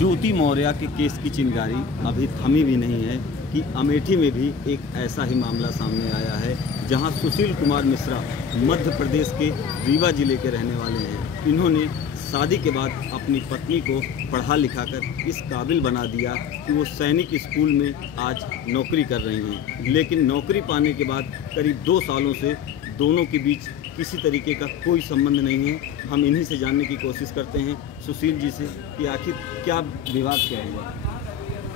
ज्योति मौर्य के केस की चिंगारी अभी थमी भी नहीं है कि अमेठी में भी एक ऐसा ही मामला सामने आया है, जहां सुशील कुमार मिश्रा मध्य प्रदेश के रीवा जिले के रहने वाले हैं। इन्होंने शादी के बाद अपनी पत्नी को पढ़ा लिखा कर इस काबिल बना दिया कि वो सैनिक स्कूल में आज नौकरी कर रही हैं। लेकिन नौकरी पाने के बाद करीब 2 सालों से दोनों के बीच किसी तरीके का कोई संबंध नहीं है। हम इन्हीं से जानने की कोशिश करते हैं सुशील जी से कि आखिर क्या विवाद क्या हुआ।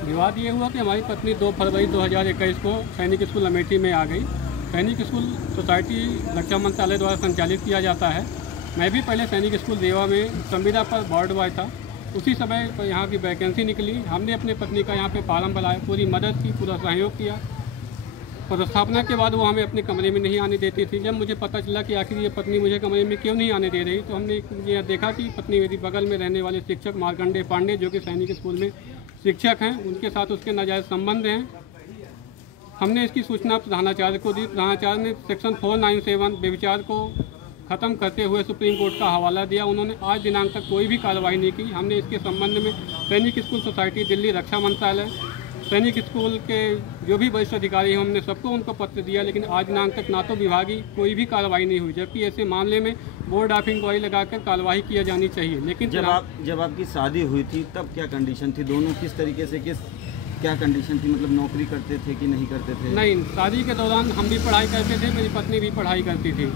विवाद ये हुआ कि हमारी पत्नी 2 फरवरी 2021 को सैनिक स्कूल अमेठी में आ गई। सैनिक स्कूल सोसाइटी रक्षा मंत्रालय द्वारा संचालित किया जाता है। मैं भी पहले सैनिक स्कूल रीवा में संविदा पर वार्ड बॉय था। उसी समय पर यहाँ की वैकेंसी निकली। हमने अपनी पत्नी का यहाँ पे फार्म भराया, पूरी मदद की, पूरा सहयोग किया। पदस्थापना के बाद वो हमें अपने कमरे में नहीं आने देती थी। जब मुझे पता चला कि आखिर ये पत्नी मुझे कमरे में क्यों नहीं आने दे रही, तो हमने ये देखा कि पत्नी मेरी बगल में रहने वाले शिक्षक मार्कंडेय पांडे, जो कि सैनिक स्कूल में शिक्षक हैं, उनके साथ उसके नाजायज़ संबंध हैं। हमने इसकी सूचना प्रधानाचार्य को दी। प्रधानाचार्य ने सेक्शन 497 व्यभिचार को ख़त्म करते हुए सुप्रीम कोर्ट का हवाला दिया। उन्होंने आज दिनांक तक कोई भी कार्रवाई नहीं की। हमने इसके संबंध में सैनिक स्कूल सोसाइटी दिल्ली, रक्षा मंत्रालय, सैनिक स्कूल के जो भी वरिष्ठ अधिकारी हैं, हमने सबको उनको पत्र दिया, लेकिन आज दिनांक तक ना तो विभागीय कोई भी कार्रवाई नहीं हुई। जबकि ऐसे मामले में बोर्ड ऑफ इंक्वायरी लगाकर कार्रवाई किया जानी चाहिए। लेकिन जब आपकी शादी हुई थी तब क्या कंडीशन थी? दोनों किस तरीके से क्या कंडीशन थी? मतलब नौकरी करते थे कि नहीं करते थे? नहीं, शादी के दौरान हम भी पढ़ाई करते थे, मेरी पत्नी भी पढ़ाई करती थी।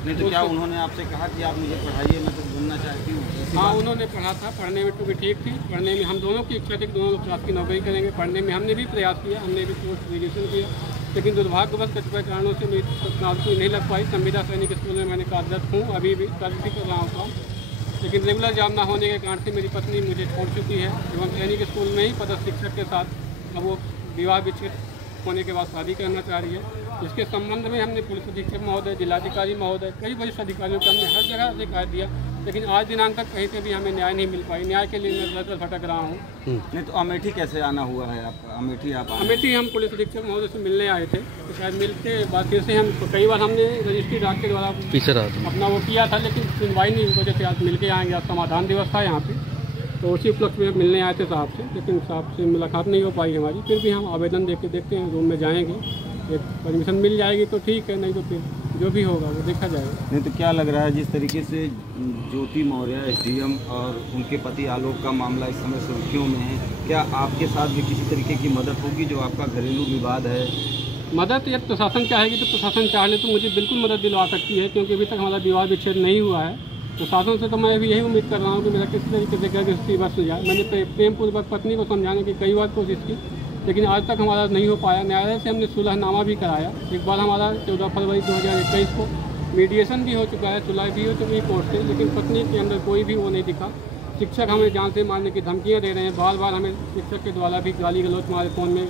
नहीं तो क्या उन्होंने आपसे कहा कि आप मुझे पढ़ाइए, मैं तो बनना चाहती हूँ? हाँ, उन्होंने पढ़ा था। पढ़ने में तो भी ठीक थी। पढ़ने में हम दोनों की इच्छा थी कि दोनों लोग क्लास की नौकरी करेंगे। पढ़ने में हमने भी प्रयास किया, हमने भी पोस्ट ग्रेजुएशन किया, लेकिन दुर्भाग्यवश कतिपय कारणों से मेरी नौकरी नहीं लग पाई। संविदा सैनिक स्कूल में मैंने कार्यरत हूँ, अभी भी कार्य भी कर रहा हूँ, लेकिन रेगुलर जॉब न होने के कारण से मेरी पत्नी मुझे छोड़ चुकी है एवं सैनिक स्कूल में ही पदस्थ शिक्षक के साथ अब वो विवाह विच्छेद होने के बाद शादी करना चाह रही है। इसके संबंध में हमने पुलिस अधीक्षक महोदय, जिलाधिकारी महोदय, कई वरिष्ठ अधिकारियों को हमने हर जगह शिकायत दिया, लेकिन आज दिनांक तक कहीं से भी हमें न्याय नहीं मिल पाई। न्याय के लिए मैं दर-दर भटक रहा हूँ। नहीं तो अमेठी कैसे आना हुआ है आपका? अमेठी हम पुलिस अधीक्षक महोदय से मिलने आए थे, तो शायद मिलते बाद फिर से हम कई बार हमने रजिस्ट्री डाक के द्वारा अपना वो किया था, लेकिन सुनवाई नहीं हुई। वजह से आज मिल के आएंगे। आज समाधान दिवस था यहाँ पे, तो उसी उपलक्ष्य में मिलने आए थे साहब से, लेकिन साहब से मुलाकात नहीं हो पाई हमारी। फिर भी हम आवेदन दे के देखते हैं, रूम में जाएंगे, एक परमिशन मिल जाएगी तो ठीक है, नहीं तो फिर जो भी होगा वो देखा जाएगा। नहीं तो क्या लग रहा है, जिस तरीके से ज्योति मौर्य एसडीएम और उनके पति आलोक का मामला इस समय सुर्खियों में है, क्या आपके साथ भी किसी तरीके की मदद होगी? जो आपका घरेलू विवाद है, मदद यदि प्रशासन चाहेगी तो प्रशासन चाह ले तो मुझे बिल्कुल मदद दिलवा सकती है, क्योंकि अभी तक हमारा विवाद विच्छेद नहीं हुआ है। प्रशासन से तो मैं भी यही उम्मीद कर रहा हूँ कि मेरा किसी तरीके से घर गृहस्थी बस जाए। मैंने प्रेमपूर्वक पत्नी को समझाने की कई बार कोशिश की, लेकिन आज तक हमारा नहीं हो पाया। न्यायालय से हमने सुलहनामा भी कराया। एक बार हमारा 14 फरवरी 2021 को मीडिएशन भी हो चुका है, सुलह भी हो चुकी है कोर्ट से, लेकिन पत्नी के अंदर कोई भी वो नहीं दिखा। शिक्षक हमें जान से मारने की धमकियाँ दे रहे हैं। बार बार हमें शिक्षक के द्वारा भी गाली गलौज हमारे फ़ोन में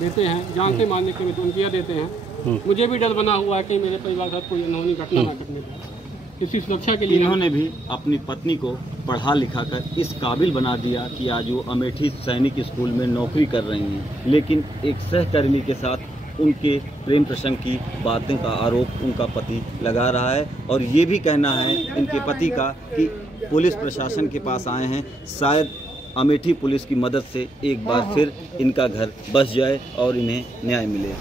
देते हैं, जान से मारने की धमकियाँ देते हैं। मुझे भी डर बना हुआ है कि मेरे परिवार के साथ कोई अनहोनी घटना ना घटने पाए। इसी सुरक्षा के लिए इन्होंने भी अपनी पत्नी को पढ़ा लिखा कर इस काबिल बना दिया कि आज वो अमेठी सैनिक स्कूल में नौकरी कर रही हैं। लेकिन एक सहकर्मी के साथ उनके प्रेम प्रसंग की बातें का आरोप उनका पति लगा रहा है, और ये भी कहना है इनके पति का कि पुलिस प्रशासन के पास आए हैं, शायद अमेठी पुलिस की मदद से एक बार फिर इनका घर बस जाए और इन्हें न्याय मिले।